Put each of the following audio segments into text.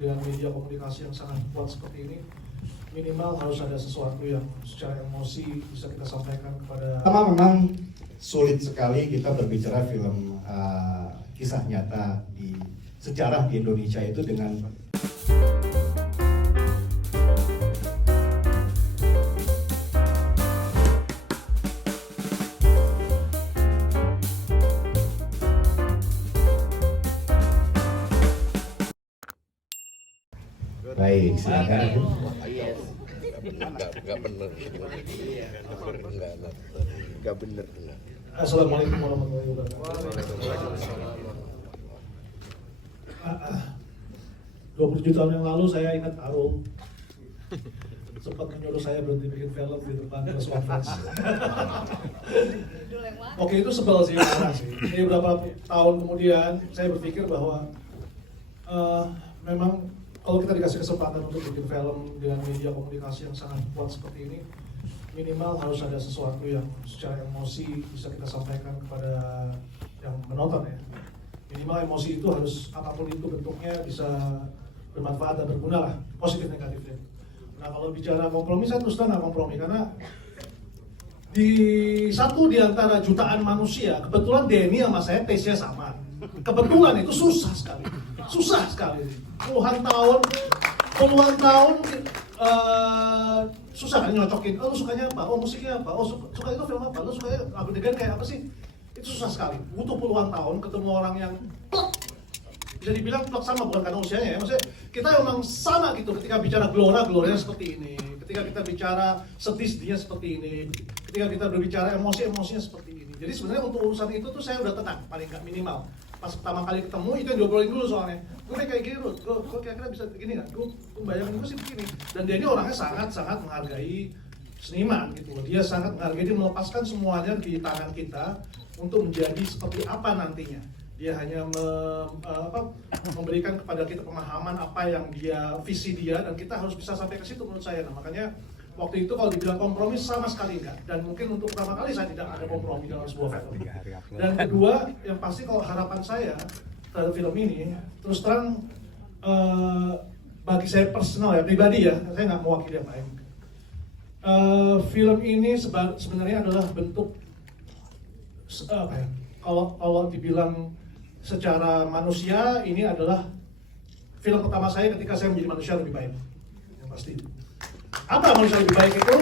Dengan media komunikasi yang sangat kuat seperti ini, minimal harus ada sesuatu yang secara emosi bisa kita sampaikan kepada. Memang sulit sekali kita berbicara film kisah nyata di sejarah di Indonesia itu dengan baik, silakan. Enggak bener. Enggak bener. Assalamualaikum warahmatullahi wabarakatuh. 27 tahun yang lalu saya ingat Arul sempat menyuruh saya berhenti bikin film di depan Plus One Friends. Oke, itu sebel sih, marah sih. Ini beberapa tahun kemudian saya berpikir bahwa memang kalau kita dikasih kesempatan untuk bikin film dengan media komunikasi yang sangat kuat seperti ini, minimal harus ada sesuatu yang secara emosi bisa kita sampaikan kepada yang menonton ya. Minimal emosi itu harus apapun itu bentuknya bisa bermanfaat dan berguna lah, positif negatifnya. Nah kalau bicara kompromi, saya terus terang nggak kompromi karena di satu di antara jutaan manusia, kebetulan Denny sama saya taste-nya sama. Kebetulan itu susah sekali. Puluhan tahun susah kan nyocokin. Oh, lu sukanya apa? Oh, musiknya apa? Oh, suka itu film apa? Lu sukanya lagu Degan kayak apa sih? Itu susah sekali. Butuh puluhan tahun ketemu orang yang plek. Bisa dibilang plek sama, bukan karena usianya ya. Maksudnya kita memang sama gitu ketika bicara glorianya seperti ini. Ketika kita bicara sedihnya seperti ini. Ketika kita berbicara emosinya seperti ini. Jadi sebenarnya untuk urusan itu tuh saya udah tenang, paling nggak minimal. Pas pertama kali ketemu itu yang diobrolin dulu soalnya. Gue kayak gini, gue kira-kira bisa begini nggak? Gue bayangin gue sih begini. Dan dia ini orangnya sangat menghargai seniman gitu. Dia sangat menghargai, dia melepaskan semuanya di tangan kita untuk menjadi seperti apa nantinya. Dia hanya memberikan kepada kita pemahaman apa yang dia, visi dia, dan kita harus bisa sampai ke situ menurut saya. Nah, makanya waktu itu kalau dibilang kompromi sama sekali enggak. Dan mungkin untuk pertama kali saya tidak ada kompromi dalam sebuah film. Dan kedua, yang pasti kalau harapan saya terhadap film ini, terus terang bagi saya personal ya, pribadi ya, saya nggak mewakili yang lain. Film ini sebenarnya adalah bentuk apa ya? Kalau dibilang secara manusia, ini adalah film pertama saya ketika saya menjadi manusia lebih baik. Yang pasti. Apa manusia lebih baik itu?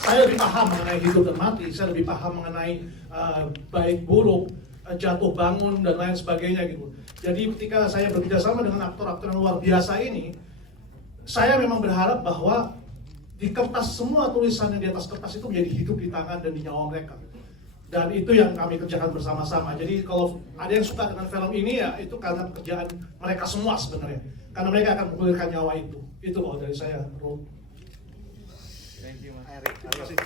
Saya lebih paham mengenai hidup dan mati, saya lebih paham mengenai baik buruk, jatuh bangun dan lain sebagainya gitu. Jadi ketika saya bekerja sama dengan aktor-aktor yang luar biasa ini, saya memang berharap bahwa di kertas semua tulisan yang di atas kertas itu menjadi hidup di tangan dan di nyawa mereka. Dan itu yang kami kerjakan bersama-sama. Jadi kalau ada yang suka dengan film ini ya itu karena pekerjaan mereka semua sebenarnya. Karena mereka akan menggulirkan nyawa itu. Itu kalau dari saya, Ro. Thank you, Mas. Terima kasih.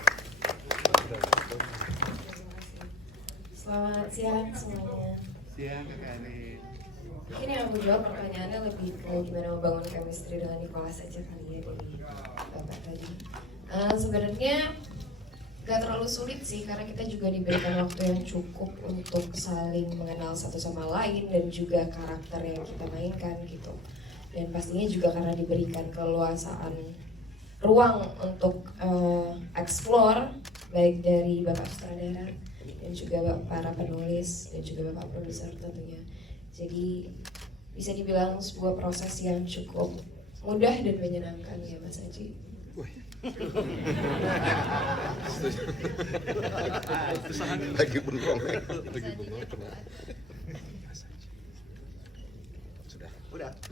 Selamat siang semuanya. Siang, Kak Erin. Mungkin yang aku jawab pertanyaannya lebih ke gimana membangun chemistry dengan Nicholas aja kali ya dari Bapak tadi. Sebenarnya gak terlalu sulit sih karena kita juga diberikan waktu yang cukup untuk saling mengenal satu sama lain dan juga karakter yang kita mainkan gitu. Dan pastinya juga karena diberikan keleluasaan ruang untuk explore baik dari Bapak sutradara dan juga para penulis dan juga Bapak produser tentunya. Jadi bisa dibilang sebuah proses yang cukup mudah dan menyenangkan ya Mas Haji. Lagi bengong.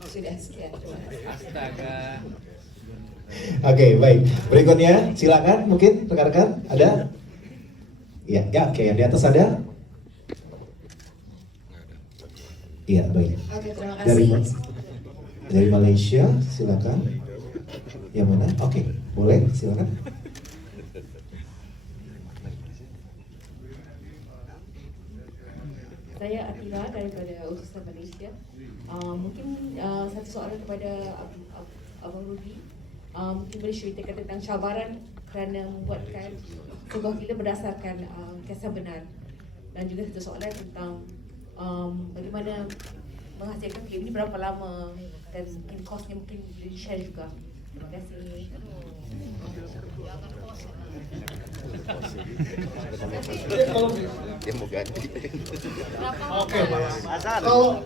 Sudah sekian. Terima kasih. Astaga. Oke, baik. Berikutnya silakan mungkin rekan-rekan ada? Iya, ya, oke, yang di atas ada? Iya, baik. Oke, terima Dari kasih. dari Malaysia, silakan. Yang mana? Oke, boleh, silakan. Saya Atila daripada Utusan Malaysia. Mungkin satu soalan kepada Abang Rudy. Mungkin boleh ceritakan tentang cabaran kerana membuatkan sebuah filem berdasarkan kisah benar. Dan juga satu soalan tentang bagaimana menghasilkan film ini, berapa lama dan mungkin kosnya mungkin boleh di-share juga. Terima kasih. Dia mau ganti. Oke, kalau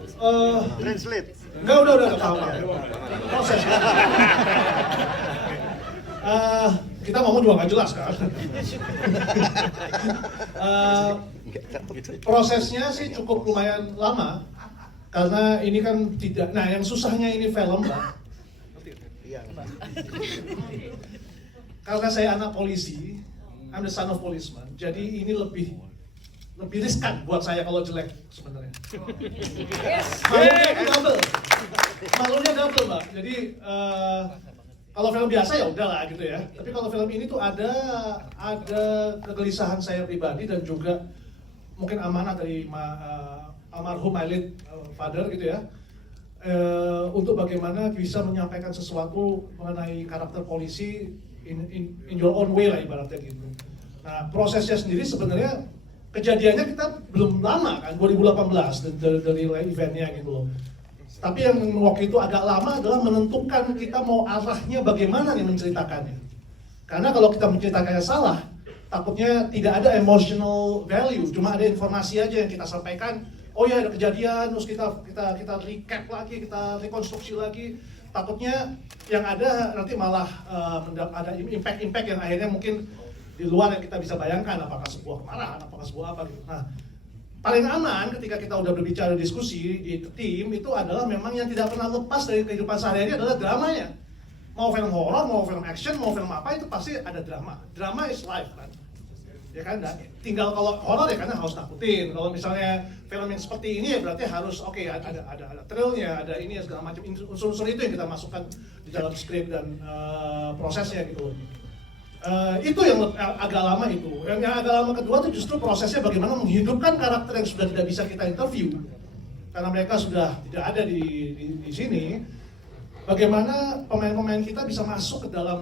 Translate. enggak udah apa-apa. Proses. Kita ngomong juga nggak jelas kan. Prosesnya sih cukup lumayan lama karena ini kan tidak. Nah, yang susahnya ini film, Mbak. Karena saya anak polisi, I'm the son of policeman. Jadi ini lebih riskan buat saya kalau jelek sebenarnya. Malunya double, Mbak. Jadi kalau film biasa ya udahlah gitu ya. Tapi kalau film ini tuh ada kegelisahan saya pribadi dan juga mungkin amanah dari almarhum my late father gitu ya. Untuk bagaimana bisa menyampaikan sesuatu mengenai karakter polisi in your own way lah ibaratnya gitu. Nah, prosesnya sendiri sebenarnya kejadiannya kita belum lama kan, 2018 dari eventnya gitu loh. Tapi yang waktu itu agak lama adalah menentukan kita mau arahnya bagaimana nih menceritakannya. Karena kalau kita menceritakannya salah, takutnya tidak ada emotional value, cuma ada informasi aja yang kita sampaikan. Oh ya ada kejadian, terus kita recap lagi, kita rekonstruksi lagi. Takutnya yang ada nanti malah ada impact yang akhirnya mungkin di luar yang kita bisa bayangkan, apakah sebuah kemarahan, apakah sebuah apa gitu. Nah, paling aman ketika kita udah berbicara diskusi di tim itu adalah memang yang tidak pernah lepas dari kehidupan sehari-hari adalah dramanya. Mau film horor, mau film action, mau film apa itu pasti ada drama. Drama is life kan. Ya kan, nah, tinggal kalau horor ya karena harus takutin. Kalau misalnya film yang seperti ini ya berarti harus ada thrillnya, ada ini ya segala macam unsur-unsur itu yang kita masukkan di dalam skrip dan prosesnya gitu. Itu yang agak lama itu. Yang agak lama kedua itu justru prosesnya bagaimana menghidupkan karakter yang sudah tidak bisa kita interview karena mereka sudah tidak ada di sini. Bagaimana pemain-pemain kita bisa masuk ke dalam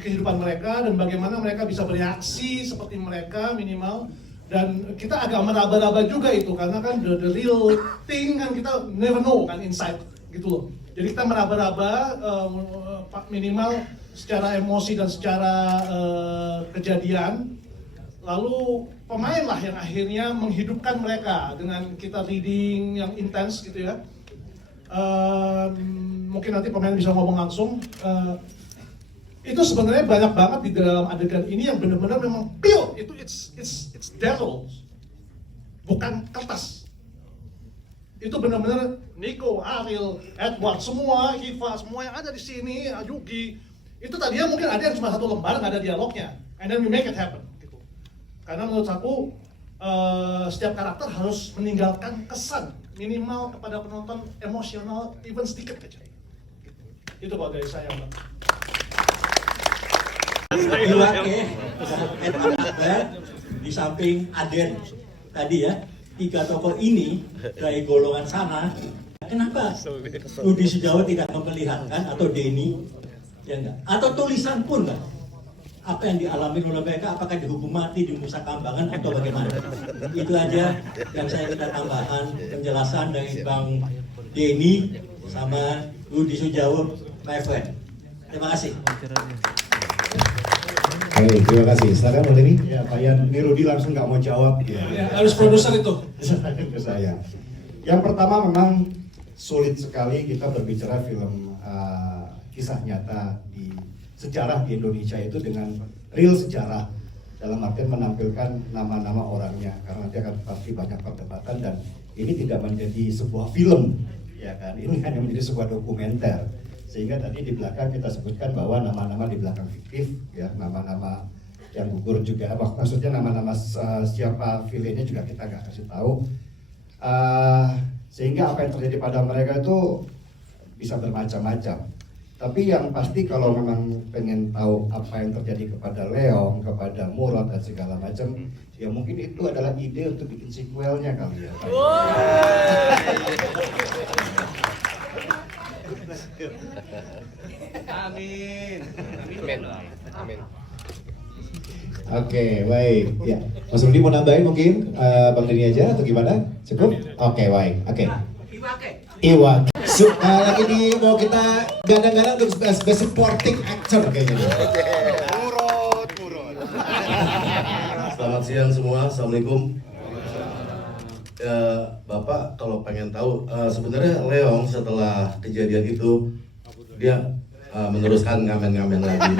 kehidupan mereka dan bagaimana mereka bisa bereaksi seperti mereka minimal. Dan kita agak meraba-raba juga itu karena kan the real thing kan kita never know kan inside gitu loh. Jadi kita meraba-raba minimal secara emosi dan secara kejadian. Lalu pemain lah yang akhirnya menghidupkan mereka dengan kita reading yang intens gitu ya. Mungkin nanti pemain bisa ngomong langsung. Itu sebenarnya banyak banget di dalam adegan ini yang benar-benar memang pure. Itu it's devil, bukan kertas. Itu benar-benar Nico, Ariel, Edward, semua, Hiva, semua yang ada di sini, Yugi. Itu tadinya mungkin ada yang cuma satu lembar, nggak ada dialognya. And then we make it happen. Gitu. Karena menurut aku, setiap karakter harus meninggalkan kesan minimal kepada penonton emosional, even sedikit aja. Gitu. Itu kalau dari saya, Mbak. Di samping Aden tadi ya, 3 tokoh ini dari golongan sana. Kenapa Rudi Sudjawa tidak memperlihatkan atau Denny ya enggak? Atau tulisan pun enggak? Apa yang dialami oleh mereka, apakah dihukum mati di Nusa Kambangan atau bagaimana? Itu aja yang saya minta tambahan penjelasan dari Bang Denny sama Rudi Sudjawa, my friend. Terima kasih. Baik, terima kasih. Silakan Bang Denny. Ya, Pak Rudi langsung nggak mau jawab. Ya, harus produser itu. Ke saya. Yang pertama memang sulit sekali kita berbicara film kisah nyata di sejarah di Indonesia itu dengan real sejarah dalam artian menampilkan nama-nama orangnya karena nanti akan pasti banyak perdebatan dan ini tidak menjadi sebuah film, ya kan? Ini hanya menjadi sebuah dokumenter. Sehingga tadi di belakang kita sebutkan bahwa nama-nama di belakang fiktif, ya nama-nama yang gugur juga, maksudnya nama-nama siapa villainnya juga kita nggak kasih tahu. Sehingga apa yang terjadi pada mereka itu bisa bermacam-macam. Tapi yang pasti kalau memang pengen tahu apa yang terjadi kepada Leong, kepada Murad dan segala macam, ya mungkin itu adalah ide untuk bikin sequelnya kali ya. Amin. Amin. Oke, baik. Ya, Mas Rudi mau nambahin mungkin Bang Denny aja atau gimana? Cukup? Oke, baik. Oke. Iwake. Lagi di mau kita gadang-gadang untuk sebagai supporting actor kayaknya. Murot. Selamat siang semua, assalamualaikum. Bapak kalau pengen tahu, sebenarnya Leong setelah kejadian itu dia meneruskan ngamen-ngamen lagi.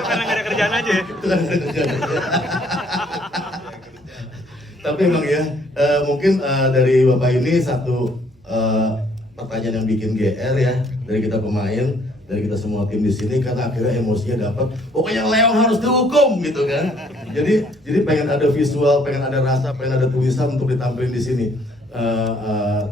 Karena nggak ada kerjaan aja ya. Itu kan ada kerjaan. Tapi emang ya, mungkin dari Bapak ini satu pertanyaan yang bikin GR ya, dari kita pemain, dari kita semua tim di sini, karena akhirnya emosinya dapat, pokoknya Leong harus dihukum gitu kan. Jadi pengen ada visual, pengen ada rasa, pengen ada tulisan untuk ditampilin di sini.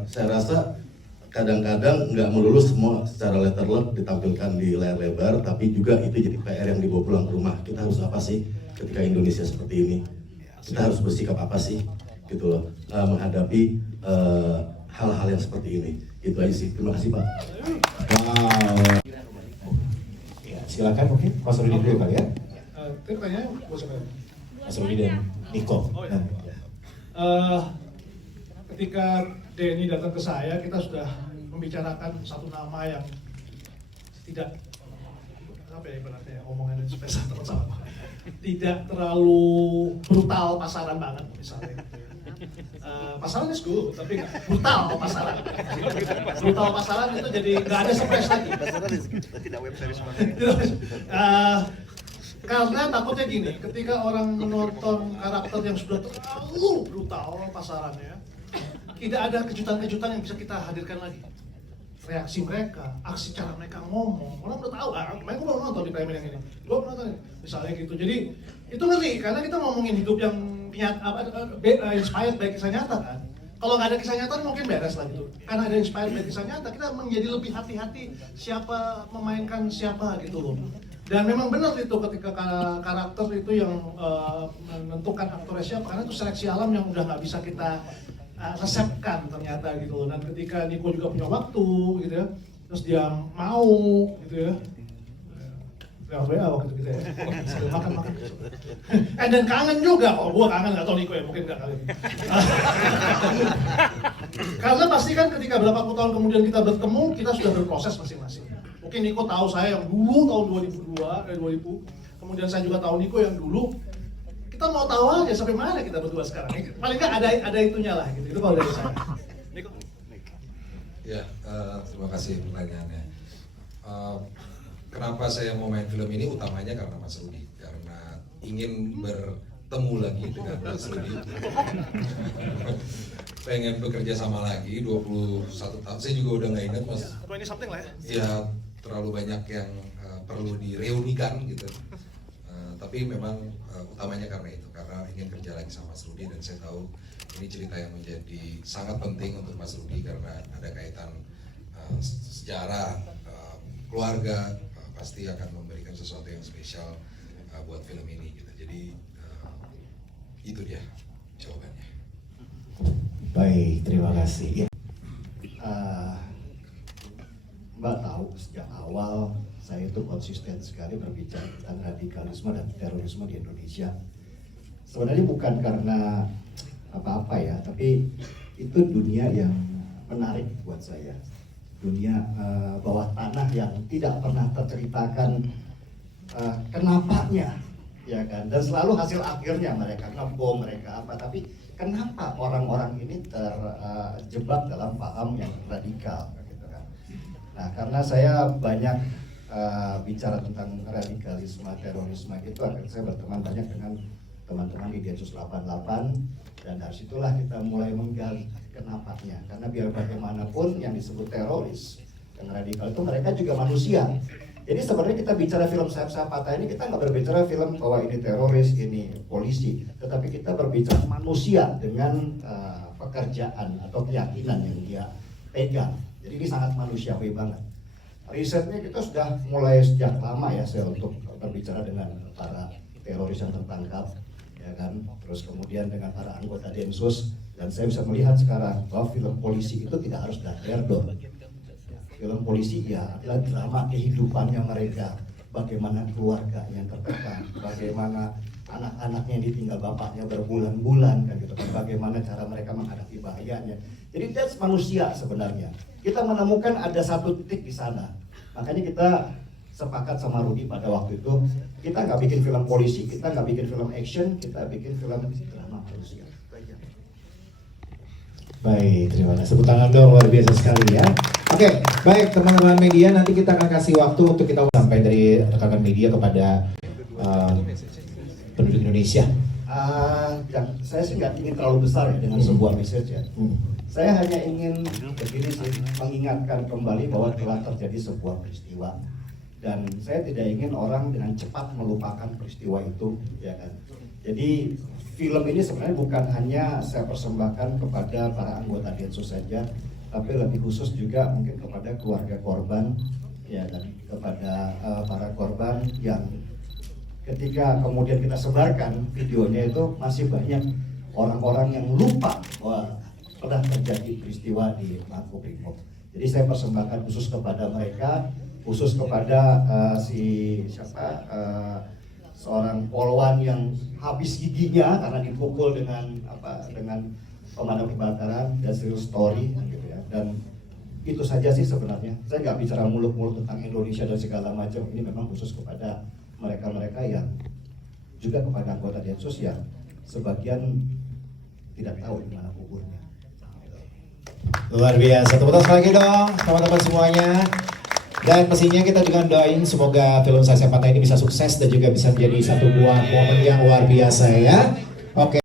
Saya rasa kadang-kadang nggak melulu semua secara letterlock ditampilkan di layar lebar, tapi juga itu jadi PR yang dibawa pulang ke rumah. Kita harus apa sih ketika Indonesia seperti ini? Kita harus bersikap apa sih gitu loh, menghadapi hal-hal yang seperti ini. Itu aja sih. Terima kasih Pak. Wow. Ya, silakan mungkin Mas Rudi dulu kali ya. Tadi pertanyaannya buat siapa? Mas Rudi dan Niko. Oh, ya. Ketika Denny datang ke saya, kita sudah membicarakan satu nama yang tidak apa ya ibaratnya omongannya supaya sama tidak terlalu brutal pasaran banget misalnya. Pasaran is good, tapi nggak brutal pasaran. Brutal pasaran itu jadi nggak ada surprise lagi. Tidak web series Karena takutnya gini, ketika orang menonton karakter yang sudah terlalu brutal pasarannya, tidak ada kejutan-kejutan yang bisa kita hadirkan lagi. Reaksi mereka, aksi cara mereka ngomong, orang udah tahu. Kemarin gue baru nonton di Premier yang ini, gue nonton misalnya gitu. Jadi itu ngeri karena kita ngomongin hidup yang inspired by kisah nyata kan. Kalau nggak ada kisah nyata mungkin beres lah gitu. Karena ada inspired by kisah nyata, kita menjadi lebih hati-hati siapa memainkan siapa gitu loh. Dan memang benar itu ketika karakter itu yang menentukan aktornya siapa, karena itu seleksi alam yang udah nggak bisa kita resepkan ternyata gitu loh. Dan ketika Niko juga punya waktu gitu ya, terus dia mau gitu ya, waktu itu gitu ya, makan. Dan kangen juga, gua kangen, gak tau Niko ya, mungkin gak kali ini. Karena pasti kan ketika berapa puluh tahun kemudian kita bertemu, kita sudah berproses masing-masing. Mungkin Niko tahu saya yang dulu tahun 2000, kemudian saya juga tahu Niko yang dulu. Kita mau tahu aja sampai mana kita berdua sekarang. Paling nggak ada itunya lah gitu. Itu kalau dari saya. Niko. Ya, terima kasih pertanyaannya. Kenapa saya mau main film ini? Utamanya karena Mas Rudi, karena ingin bertemu lagi dengan Mas Rudi. Pengen bekerja sama lagi 21 tahun. Saya juga udah nggak ingat Mas. 20 something lah ya. Ya, terlalu banyak yang perlu direunikan gitu. Tapi memang utamanya karena itu, karena ingin kerja lagi sama Mas Rudi, dan saya tahu ini cerita yang menjadi sangat penting untuk Mas Rudi karena ada kaitan sejarah, keluarga, pasti akan memberikan sesuatu yang spesial buat film ini gitu. Jadi itu dia jawabannya. Baik, terima kasih. Mbak tahu sejak awal saya itu konsisten sekali berbicara tentang radikalisme dan terorisme di Indonesia. Sebenarnya bukan karena apa-apa ya, tapi itu dunia yang menarik buat saya. Dunia bawah tanah yang tidak pernah terceritakan kenapanya, ya kan? Dan selalu hasil akhirnya mereka ngebom, mereka apa, tapi kenapa orang-orang ini terjebak dalam paham yang radikal? Nah, karena saya banyak bicara tentang radikalisme, terorisme itu, akhirnya saya berteman banyak dengan teman-teman di Densus 88, dan dari situlah kita mulai menggali kenapanya. Karena biar bagaimanapun yang disebut teroris, yang radikal itu mereka juga manusia. Jadi sebenarnya kita bicara film Sayap-Sayap Patah ini, kita nggak berbicara film bahwa ini teroris, ini polisi, tetapi kita berbicara manusia dengan pekerjaan atau keyakinan yang dia pegang. Jadi ini sangat manusiawi banget. Risetnya kita sudah mulai sejak lama ya, saya untuk berbicara dengan para teroris yang tertangkap, ya kan. Terus kemudian dengan para anggota Densus, dan saya bisa melihat sekarang bahwa film polisi itu tidak harus dar dor. Film polisi ya adalah drama kehidupannya mereka, bagaimana keluarga yang tertekan, bagaimana anak-anaknya yang ditinggal bapaknya berbulan-bulan kan gitu kan, bagaimana cara mereka menghadapi bahayanya. Jadi that's manusia sebenarnya. Kita menemukan ada satu titik di sana. Makanya kita sepakat sama Rudy pada waktu itu, kita nggak bikin film polisi, kita nggak bikin film action, kita bikin film drama manusia. Baik, terima kasih. Tepuk tangan dong, luar biasa sekali ya. Oke, baik teman-teman media, nanti kita akan kasih waktu untuk kita sampai dari rekan-rekan media kepada penduduk Indonesia. Saya sih nggak ingin terlalu besar ya dengan sebuah message ya. Saya hanya ingin begini sih, mengingatkan kembali bahwa telah terjadi sebuah peristiwa. Dan saya tidak ingin orang dengan cepat melupakan peristiwa itu, ya kan. Jadi film ini sebenarnya bukan hanya saya persembahkan kepada para anggota Densus saja, tapi lebih khusus juga mungkin kepada keluarga korban, ya, dan kepada para korban yang ketika kemudian kita sebarkan videonya itu masih banyak orang-orang yang lupa bahwa pernah terjadi peristiwa di Makobrimob. Jadi saya persembahkan khusus kepada mereka, khusus kepada seorang polwan yang habis giginya karena dipukul dengan pemadam kebakaran, dan real story gitu ya. Dan itu saja sih sebenarnya. Saya nggak bicara muluk-muluk tentang Indonesia dan segala macam. Ini memang khusus kepada mereka-mereka yang juga kepada anggota Densus yang sebagian tidak tahu di mana kuburnya. Luar biasa, tepuk tangan lagi dong teman-teman semuanya. Dan pastinya kita juga doain semoga film Saksi Patah ini bisa sukses dan juga bisa menjadi satu buah momen yang luar biasa ya. Oke.